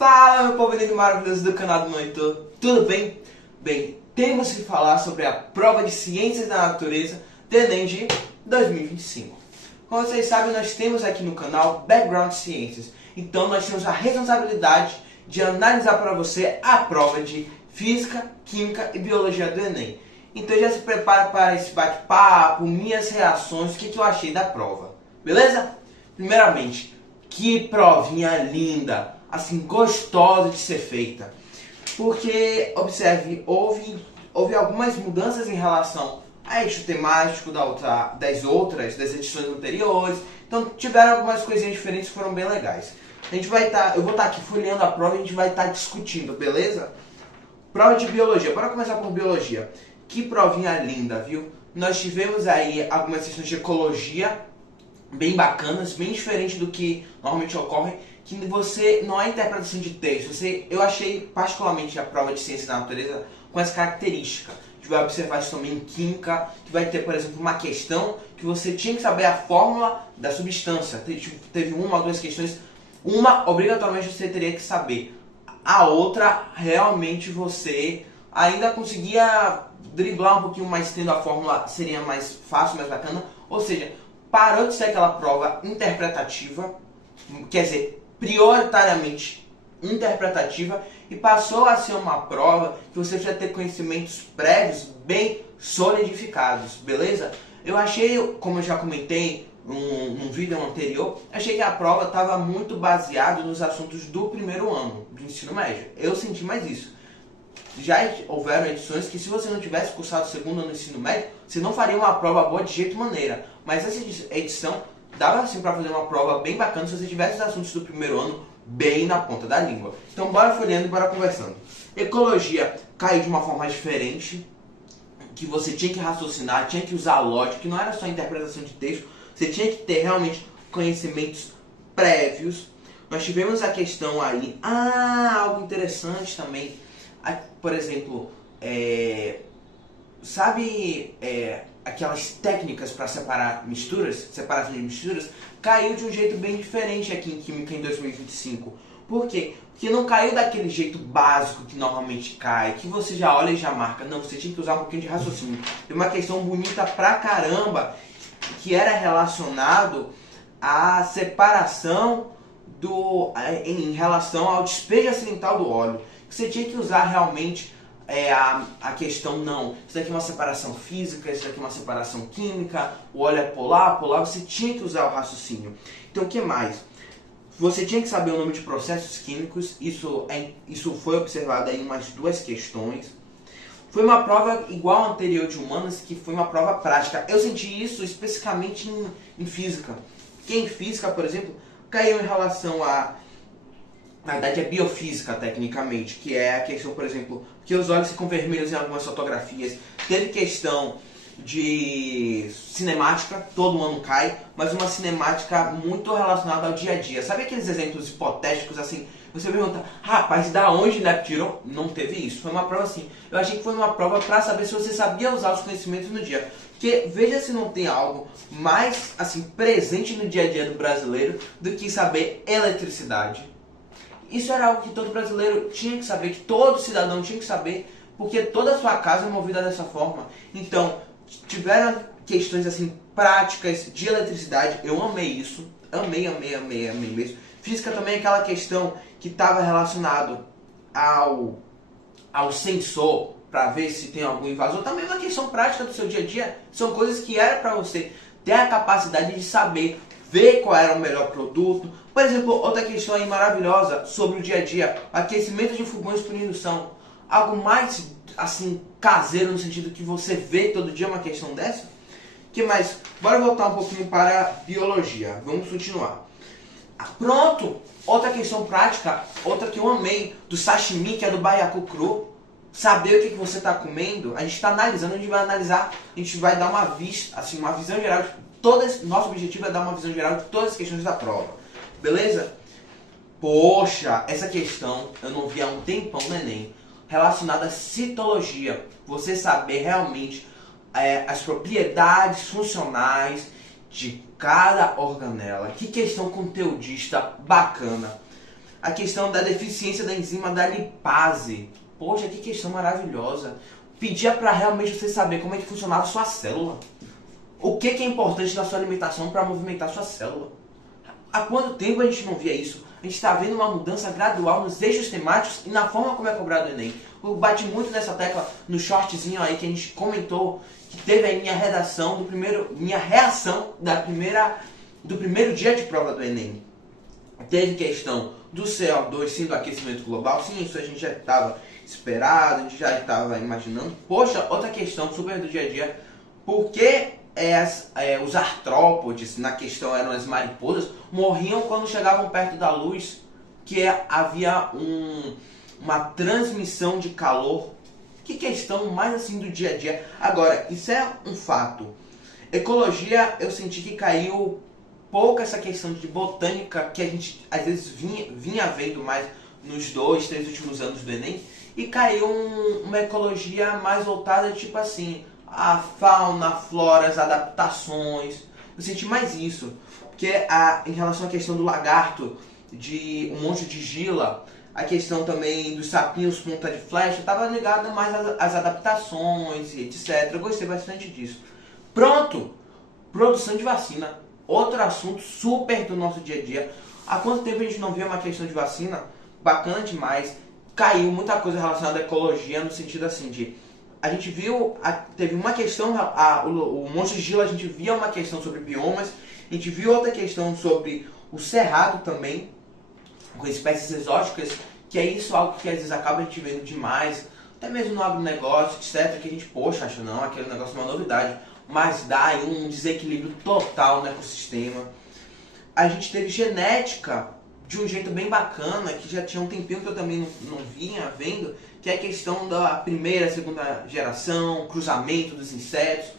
Fala, meu povo lindo e maravilhoso do canal do Monitor, tudo bem? Bem, temos que falar sobre a prova de Ciências da Natureza do Enem de 2025. Como vocês sabem, nós temos aqui no canal Background Ciências, então nós temos a responsabilidade de analisar para você a prova de Física, Química e Biologia do Enem. Então já se prepara para esse bate-papo, minhas reações, o que eu achei da prova, beleza? Primeiramente, que provinha linda, assim, gostosa de ser feita. Porque, observe, houve algumas mudanças em relação a eixo temático das edições anteriores. Então tiveram algumas coisinhas diferentes que foram bem legais. Eu vou estar aqui folheando a prova e a gente vai estar discutindo, beleza? Prova de Biologia, bora começar por Biologia. Que provinha linda, viu? Nós tivemos aí algumas questões de Ecologia bem bacanas, bem diferente do que normalmente ocorre, que você não é interpretação de texto. Eu achei particularmente a prova de Ciência da Natureza com essa característica. A gente vai observar isso também em Química, que vai ter, por exemplo, uma questão que você tinha que saber a fórmula da substância. Teve uma ou duas questões, uma obrigatoriamente você teria que saber. A outra, realmente você ainda conseguia driblar um pouquinho mais, tendo a fórmula seria mais fácil, mais bacana. Ou seja, parou de ser aquela prova interpretativa, quer dizer, prioritariamente interpretativa, e passou a ser uma prova que você precisa ter conhecimentos prévios bem solidificados, beleza? Eu achei, como eu já comentei num vídeo anterior, achei que a prova estava muito baseada nos assuntos do primeiro ano do ensino médio. Eu senti mais isso. Já houveram edições que, se você não tivesse cursado o segundo ano do ensino médio, você não faria uma prova boa de jeito maneira. Mas essa edição dava assim para fazer uma prova bem bacana se você tivesse os assuntos do primeiro ano bem na ponta da língua. Então bora folheando e bora conversando. Ecologia caiu de uma forma diferente, que você tinha que raciocinar, tinha que usar lógica, que não era só interpretação de texto, você tinha que ter realmente conhecimentos prévios. Nós tivemos a questão aí, algo interessante também, por exemplo, sabe aquelas técnicas para separar misturas, separação de misturas, caiu de um jeito bem diferente aqui em Química em 2025. Por quê? Porque não caiu daquele jeito básico que normalmente cai, que você já olha e já marca. Não, você tinha que usar um pouquinho de raciocínio. Tem uma questão bonita pra caramba, que era relacionado à separação em relação ao despejo acidental do óleo. Você tinha que usar realmente a questão, não, isso daqui é uma separação física, isso daqui é uma separação química, o óleo é polar, você tinha que usar o raciocínio. Então o que mais? Você tinha que saber o nome de processos químicos, isso foi observado em umas duas questões. Foi uma prova igual à anterior de humanas, que foi uma prova prática. Eu senti isso especificamente em física. Porque em física, por exemplo, caiu em relação na verdade é biofísica, tecnicamente, que é a questão, por exemplo, que os olhos ficam vermelhos em algumas fotografias. Teve questão de cinemática, todo ano cai, mas uma cinemática muito relacionada ao dia a dia. Sabe aqueles exemplos hipotéticos assim? Você pergunta, rapaz, da onde Nepo tirou? Não teve isso. Foi uma prova assim. Eu achei que foi uma prova para saber se você sabia usar os conhecimentos no dia. Porque veja se não tem algo mais assim presente no dia a dia do brasileiro do que saber eletricidade. Isso era algo que todo brasileiro tinha que saber, que todo cidadão tinha que saber, porque toda a sua casa é movida dessa forma. Então, tiveram questões assim práticas de eletricidade, eu amei isso, amei mesmo. Física também é aquela questão que estava relacionado ao sensor, para ver se tem algum invasor, também é uma questão prática do seu dia a dia, são coisas que era para você ter a capacidade de saber, ver qual era o melhor produto. Por exemplo, outra questão aí maravilhosa sobre o dia a dia, aquecimento de fogões por indução. Algo mais assim caseiro, no sentido que você vê todo dia uma questão dessa. Que mais? Bora voltar um pouquinho para biologia. Vamos continuar. Pronto! Outra questão prática, outra que eu amei, do sashimi, que é do baiacu cru. Saber o que você está comendo, a gente está analisando, a gente vai analisar, a gente vai dar uma vista, assim, uma visão geral de nosso objetivo é dar uma visão geral de todas as questões da prova. Beleza? Poxa, essa questão eu não vi há um tempão no Enem, relacionada à citologia. Você saber realmente as propriedades funcionais de cada organela. Que questão conteudista bacana. A questão da deficiência da enzima da lipase. Poxa, que questão maravilhosa. Pedia para realmente você saber como é que funcionava a sua célula. O que é importante na sua alimentação para movimentar a sua célula. Há quanto tempo a gente não via isso? A gente está vendo uma mudança gradual nos eixos temáticos e na forma como é cobrado o Enem. Eu bati muito nessa tecla no shortzinho aí que a gente comentou, que teve aí minha redação minha reação do primeiro dia de prova do Enem. Teve questão do CO2, sim, do aquecimento global, sim, isso a gente já estava esperado, a gente já estava imaginando. Poxa, outra questão super do dia a dia, por que os artrópodes, na questão eram as mariposas, morriam quando chegavam perto da luz, que havia uma transmissão de calor? Que questão mais assim do dia a dia. Agora, isso é um fato. Ecologia, eu senti que caiu pouco essa questão de botânica, que a gente às vezes vinha vendo mais nos 2, 3 últimos anos do Enem, e caiu uma ecologia mais voltada, tipo assim, a fauna, a flora, as adaptações. Eu senti mais isso, porque em relação à questão do lagarto, de um monte de gila, a questão também dos sapinhos ponta de flecha, estava ligada mais às adaptações e etc. Eu gostei bastante disso. Pronto! Produção de vacina. Outro assunto super do nosso dia a dia. Há quanto tempo a gente não via uma questão de vacina? Bacana demais. Caiu muita coisa relacionada à ecologia, no sentido assim de... A gente viu, teve uma questão, o Monte de Gila, a gente via uma questão sobre biomas, a gente viu outra questão sobre o cerrado também, com espécies exóticas, que é isso, algo que às vezes acaba a gente vendo demais, até mesmo no agronegócio, etc, que a gente, poxa, acha não, aquele negócio é uma novidade, mas dá aí um desequilíbrio total no ecossistema. A gente teve genética de um jeito bem bacana, que já tinha um tempinho que eu também não vinha vendo, que é a questão da primeira, segunda geração, cruzamento dos insetos,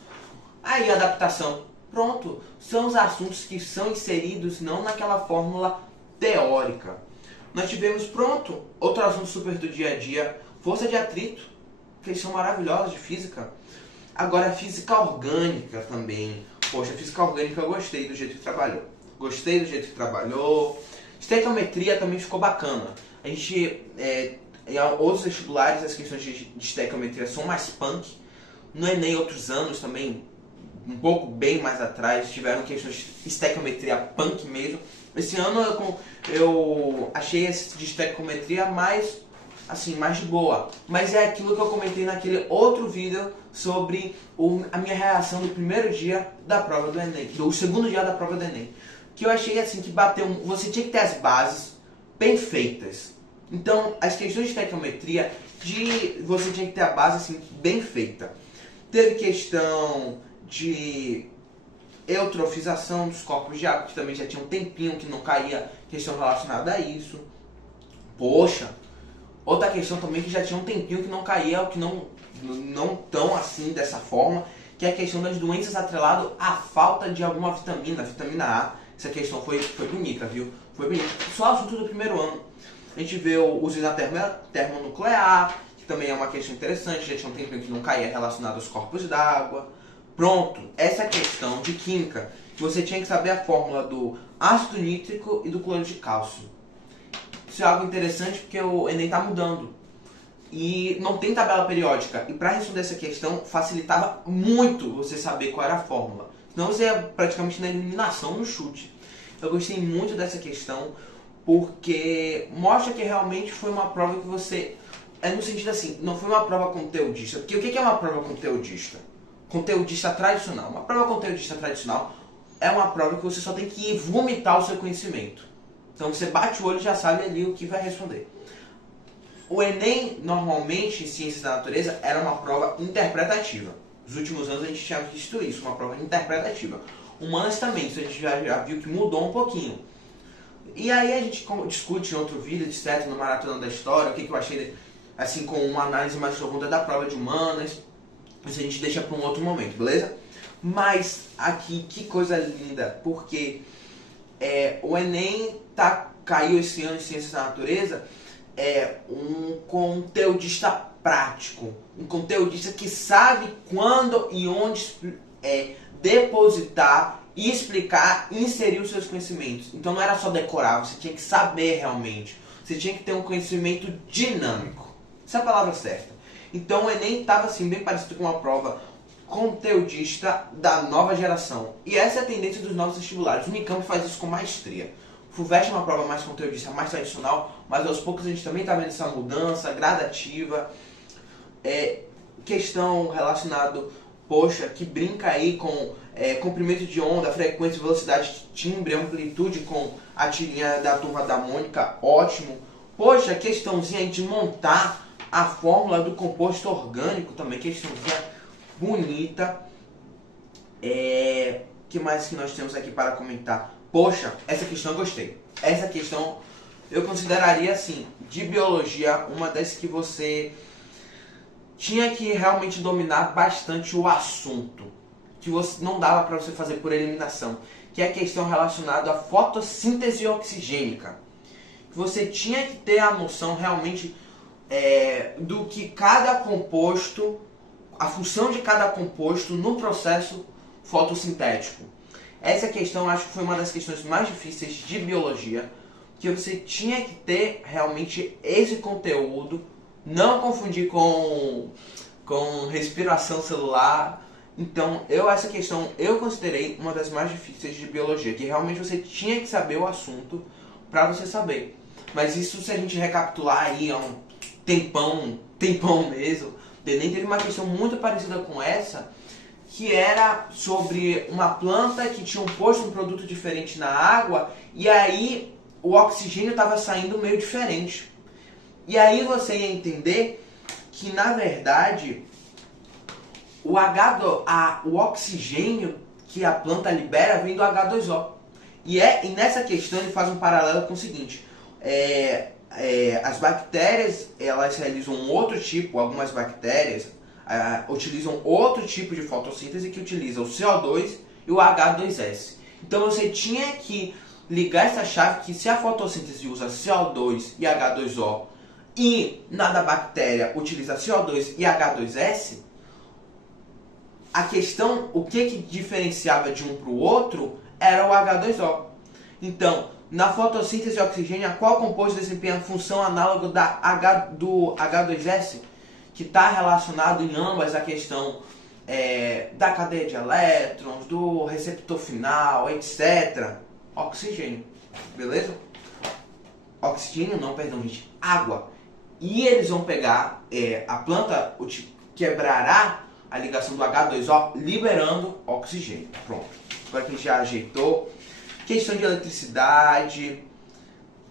aí adaptação. Pronto, são os assuntos que são inseridos não naquela fórmula teórica. Nós tivemos, pronto, outro assunto super do dia a dia, força de atrito, questão maravilhosa de física. Agora, física orgânica também. Poxa, física orgânica eu gostei do jeito que trabalhou. Gostei do jeito que trabalhou. Estequiometria também ficou bacana. A gente, em outros vestibulares, as questões de estequiometria são mais punk. No Enem, outros anos também, um pouco bem mais atrás, tiveram questões de estequiometria punk mesmo. Esse ano eu achei esse de estequiometria mais, assim, mais de boa. Mas é aquilo que eu comentei naquele outro vídeo sobre a minha reação do primeiro dia da prova do Enem, do segundo dia da prova do Enem. Que eu achei assim que você tinha que ter as bases bem feitas. Então, as questões de estequiometria, você tinha que ter a base assim bem feita. Teve questão de eutrofização dos corpos de água, que também já tinha um tempinho que não caía questão relacionada a isso. Poxa, outra questão também que já tinha um tempinho que não caía, que não tão assim dessa forma, que é a questão das doenças atreladas à falta de alguma vitamina A. Essa questão foi bonita, viu? Foi bonita. Só assunto do primeiro ano. A gente vê o uso da termonuclear, que também é uma questão interessante, já tinha um tempinho que não caía relacionado aos corpos d'água. Pronto, essa questão de química, que você tinha que saber a fórmula do ácido nítrico e do cloreto de cálcio. Isso é algo interessante porque o Enem está mudando. E não tem tabela periódica. E para responder essa questão, facilitava muito você saber qual era a fórmula. Senão você ia praticamente na eliminação, no chute. Eu gostei muito dessa questão, porque mostra que realmente foi uma prova que você... no sentido assim, não foi uma prova conteudista. Porque o que é uma prova conteudista? Conteudista tradicional. Uma prova conteudista tradicional é uma prova que você só tem que vomitar o seu conhecimento. Então você bate o olho e já sabe ali o que vai responder. O Enem, normalmente, em Ciências da Natureza, era uma prova interpretativa. Nos últimos anos a gente tinha visto isso, uma prova interpretativa. Humanas também, isso a gente já viu que mudou um pouquinho. E aí a gente discute em outro vídeo, etc., no Maratona da História, o que eu achei, assim, com uma análise mais profunda da prova de humanas. Isso a gente deixa para um outro momento, beleza? Mas aqui, que coisa linda, porque o Enem caiu esse ano em Ciências da Natureza, um conteudista prático, um conteudista que sabe quando e onde depositar, explicar e inserir os seus conhecimentos. Então não era só decorar, você tinha que saber realmente. Você tinha que ter um conhecimento dinâmico. Essa é a palavra certa. Então o Enem estava assim, bem parecido com uma prova conteudista da nova geração. E essa é a tendência dos novos vestibulares. O Unicamp faz isso com maestria. O FUVEST é uma prova mais conteudista, mais tradicional, mas aos poucos a gente também está vendo essa mudança gradativa. Questão relacionada, poxa, que brinca aí com comprimento de onda, frequência, velocidade de timbre, amplitude com a tirinha da Turma da Mônica, ótimo. Poxa, questãozinha de montar a fórmula do composto orgânico também, questãozinha bonita. Que mais que nós temos aqui para comentar? Poxa, essa questão eu gostei. Essa questão eu consideraria assim, de biologia, uma das que você tinha que realmente dominar bastante o assunto, que você não dava para você fazer por eliminação, que é a questão relacionada à fotossíntese oxigênica. Você tinha que ter a noção realmente do que cada composto, a função de cada composto no processo fotossintético. Essa questão acho que foi uma das questões mais difíceis de biologia, que você tinha que ter realmente esse conteúdo, não confundir com respiração celular. Então essa questão eu considerei uma das mais difíceis de biologia, que realmente você tinha que saber o assunto para você saber. Mas isso, se a gente recapitular aí há um tempão mesmo, o Enem teve uma questão muito parecida com essa, que era sobre uma planta que tinha posto um produto diferente na água, e aí o oxigênio estava saindo meio diferente. E aí você ia entender que, na verdade, o oxigênio que a planta libera vem do H2O. E nessa questão ele faz um paralelo com o seguinte: as bactérias, elas realizam algumas bactérias utilizam outro tipo de fotossíntese que utiliza o CO2 e o H2S. Então você tinha que ligar essa chave que, se a fotossíntese usa CO2 e H2O e nada bactéria utiliza CO2 e H2S, a questão, o que diferenciava de um para o outro era o H2O. Então, na fotossíntese de oxigênio, qual composto desempenha a função análoga do H2S? Que está relacionado em ambas a questão da cadeia de elétrons, do receptor final, etc. Oxigênio, beleza? Oxigênio não, perdão, gente, água. E eles vão pegar, a planta quebrará a ligação do H2O, liberando oxigênio. Pronto, agora que a gente já ajeitou. Questão de eletricidade,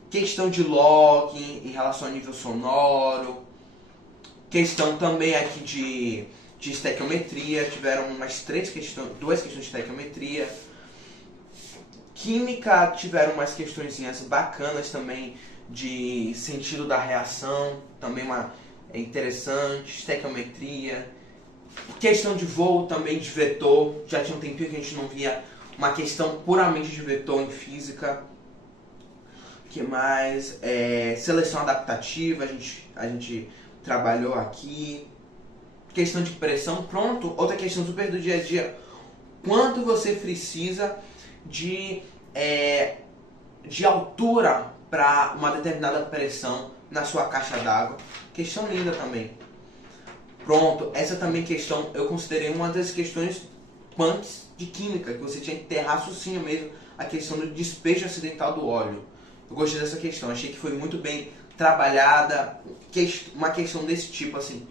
questão de log em relação ao nível sonoro, questão também aqui de estequiometria, tiveram duas questões de estequiometria. Química tiveram umas questõezinhas bacanas também de sentido da reação, também interessante, estequiometria. Questão de voo também, de vetor, já tinha um tempinho que a gente não via uma questão puramente de vetor em física. Que mais? Seleção adaptativa, a gente trabalhou aqui. Questão de pressão, pronto. Outra questão super do dia a dia: quanto você precisa de altura para uma determinada pressão na sua caixa d'água. Questão linda também. Pronto, essa também questão eu considerei uma das questões punks de química, que você tinha que ter raciocínio mesmo, a questão do despejo acidental do óleo. Eu gostei dessa questão, achei que foi muito bem trabalhada, uma questão desse tipo, assim.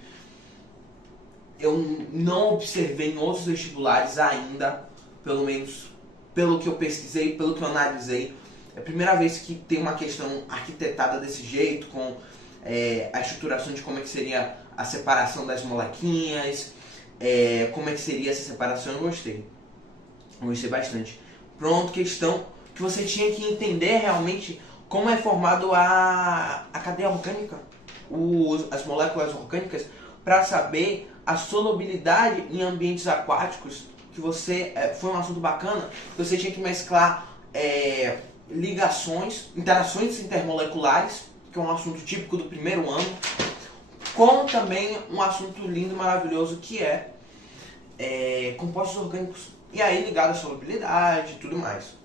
Eu não observei em outros vestibulares ainda, pelo menos pelo que eu pesquisei, pelo que eu analisei. É a primeira vez que tem uma questão arquitetada desse jeito, com a estruturação de como é que seria a separação das molequinhas, como é que seria essa separação. Eu gostei bastante. Pronto, questão que você tinha que entender realmente como é formado a cadeia orgânica, as moléculas orgânicas, para saber a solubilidade em ambientes aquáticos, que foi um assunto bacana. Você tinha que mesclar interações intermoleculares, que é um assunto típico do primeiro ano, com também um assunto lindo e maravilhoso que é compostos orgânicos, e aí ligado à solubilidade e tudo mais.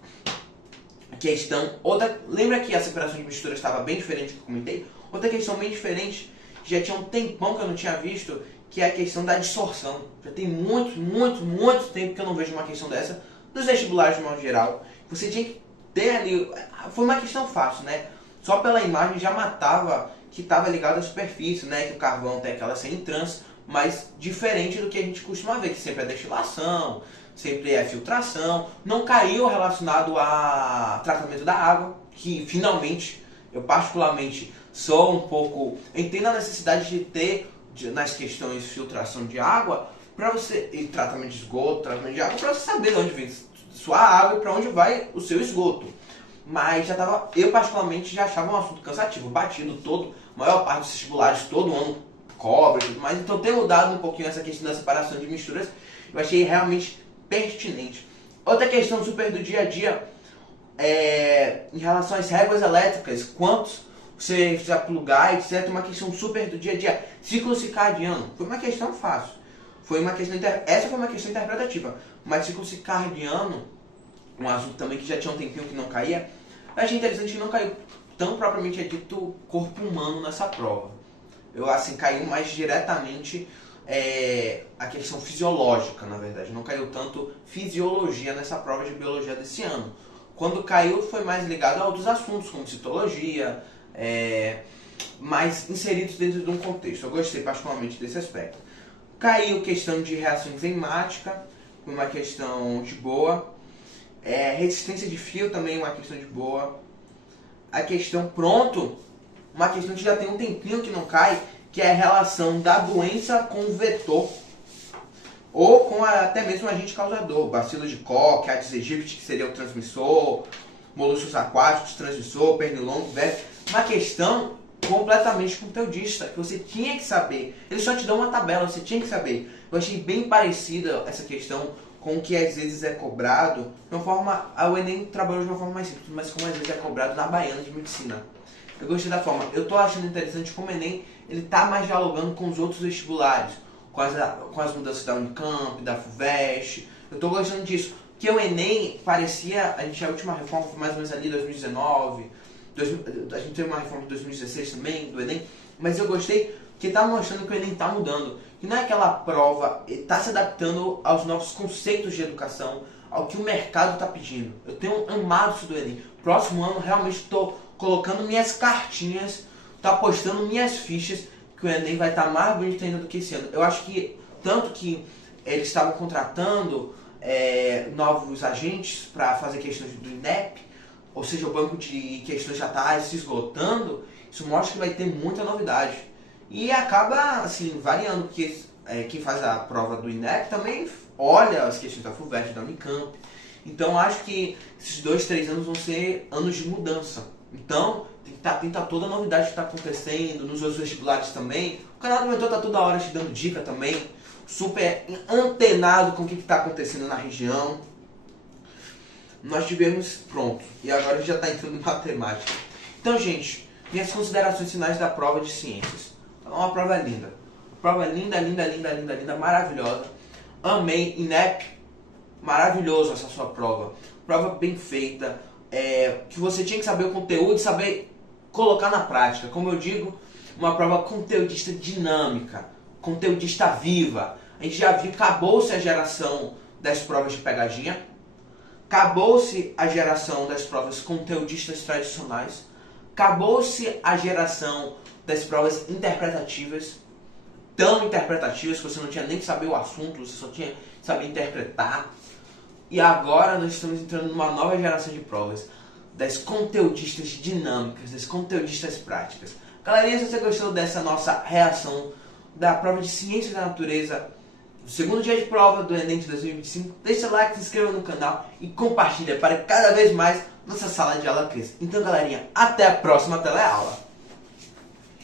Lembra que a separação de mistura estava bem diferente que eu comentei? Outra questão bem diferente, já tinha um tempão que eu não tinha visto, que é a questão da dissorção. Já tem muito tempo que eu não vejo uma questão dessa nos vestibulares de modo geral. Você tinha que ter ali... Foi uma questão fácil, né? Só pela imagem já matava que estava ligado à superfície, né? Que o carvão tem aquela cena em trans, mas diferente do que a gente costuma ver, que sempre é destilação, sempre é filtração. Não caiu relacionado a tratamento da água, que finalmente, eu particularmente sou um pouco... Entendo a necessidade de ter, nas questões de filtração de água, para você, e tratamento de esgoto, tratamento de água, para você saber de onde vem sua água e para onde vai o seu esgoto. Mas eu particularmente já achava um assunto cansativo, batido todo, a maior parte dos vestibulares todo ano cobre e tudo mais, então ter mudado um pouquinho essa questão da separação de misturas, eu achei realmente pertinente. Outra questão super do dia a dia em relação às réguas elétricas, quantos você precisa plugar, etc. Uma questão super do dia a dia. Ciclo circadiano, foi uma questão fácil. Essa foi uma questão interpretativa, mas ciclo circadiano, um assunto também que já tinha um tempinho que não caía, eu achei interessante que não caiu tão propriamente dito corpo humano nessa prova. Eu assim, caiu mais diretamente a questão fisiológica, na verdade. Não caiu tanto fisiologia nessa prova de biologia desse ano. Quando caiu foi mais ligado a outros assuntos, como citologia, mais inseridos dentro de um contexto. Eu gostei particularmente desse aspecto. Caiu questão de reação enzimática, uma questão de boa. Resistência de fio também uma questão de boa. A questão pronto, uma questão que já tem um tempinho que não cai, que é a relação da doença com o vetor, ou com até mesmo o agente causador, bacilo de Koch, Aedes aegypti, que seria o transmissor, moluscos aquáticos, transmissor, pernilongo, uma questão completamente conteudista, que você tinha que saber. Eles só te dão uma tabela, você tinha que saber. Eu achei bem parecida essa questão com o que às vezes é cobrado, de uma forma, o Enem trabalhou de uma forma mais simples, mas como às vezes é cobrado na Baiana de Medicina. Eu gostei da forma. Eu tô achando interessante como o Enem ele tá mais dialogando com os outros vestibulares, com as mudanças da Unicamp, da FUVEST. Eu tô gostando disso. Porque o Enem parecia, a última reforma foi mais ou menos ali em 2019, a gente teve uma reforma em 2016 também, do Enem, mas eu gostei que tá mostrando que o Enem tá mudando. Que não é aquela prova, tá se adaptando aos novos conceitos de educação, ao que o mercado tá pedindo. Eu tenho amado isso do Enem. Próximo ano realmente estou colocando minhas cartinhas, tô apostando minhas fichas que o Enem vai estar mais bonito ainda do que esse ano. Eu acho que, tanto que eles estavam contratando novos agentes para fazer questões do INEP, ou seja, o banco de questões já está se esgotando, isso mostra que vai ter muita novidade. E acaba, assim, variando, porque quem faz a prova do INEP também olha as questões da FUVEST, da Unicamp. Então acho que esses 2, 3 anos vão ser anos de mudança. Então tem que estar atento a toda a novidade que está acontecendo, nos outros vestibulares também. O canal do Mentor está toda hora te dando dica também, super antenado com o que está acontecendo na região. Nós tivemos pronto, e agora já está entrando em matemática. Então, gente, minhas considerações finais da prova de ciências. É uma prova linda. Prova linda, maravilhosa. Amei, INEP, maravilhoso essa sua prova. Prova bem feita, que você tinha que saber o conteúdo e saber colocar na prática. Como eu digo, uma prova conteudista dinâmica, conteudista viva. A gente já viu, acabou-se a geração das provas de pegadinha, acabou-se a geração das provas conteudistas tradicionais, acabou-se a geração das provas interpretativas, tão interpretativas que você não tinha nem que saber o assunto, você só tinha que saber interpretar. E agora nós estamos entrando numa nova geração de provas, das conteudistas dinâmicas, das conteudistas práticas. Galerinha, se você gostou dessa nossa reação da prova de Ciências da Natureza, no segundo dia de prova do Enem de 2025, deixa o like, se inscreva no canal e compartilha para que cada vez mais nossa sala de aula cresça. Então, galerinha, até a próxima teleaula!